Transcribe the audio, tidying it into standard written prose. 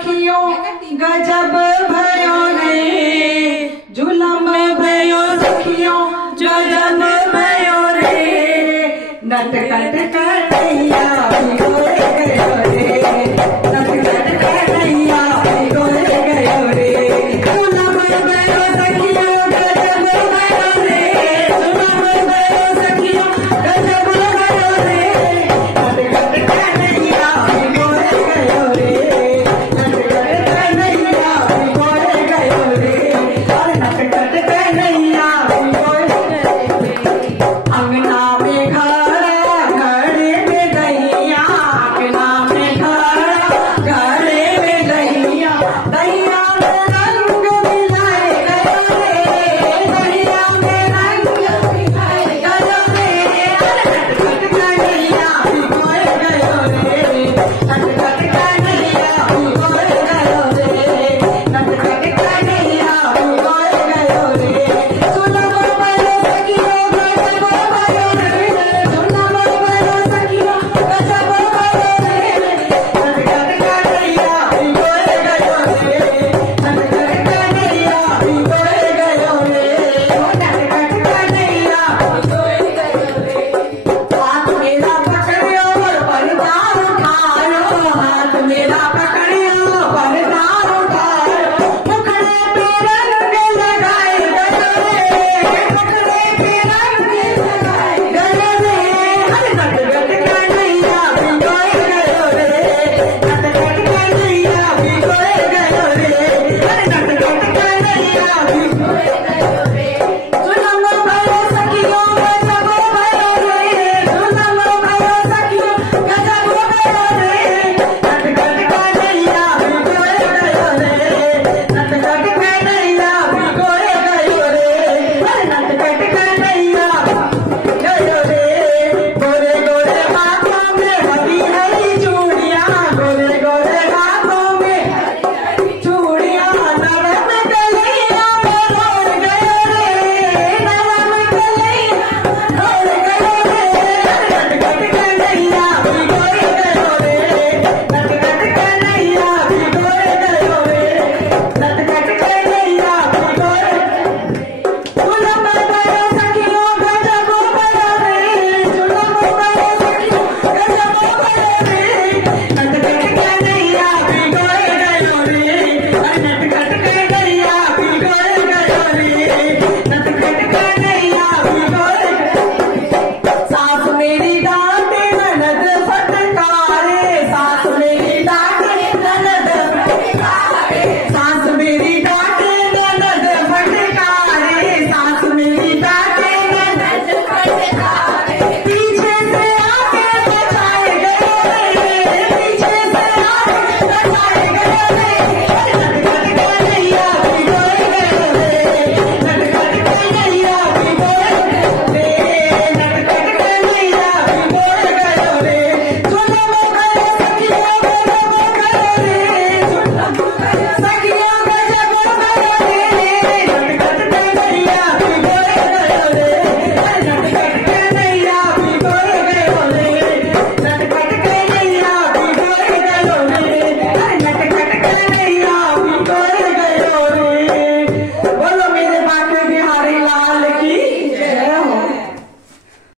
सखियों गजब भयो रे, जुलम भयो सखियों गजब भयो रे, नटखट कन्हैया भिगोए गयो रे, नटखट कन्हैया भिगोए गयो रे, जुलम भयो सखियों गजब भयो रे, जुलम भयो सखियों गजब भयो रे, नटखट कन्हैया भिगोए गयो रे, नटखट कन्हैया भिगोए गयो रे, और नटखट कन्हैया भिगोए गयो रे। अंगना में खड़ा घड़े में दैया, अंगना में खड़ा घड़े में दैया,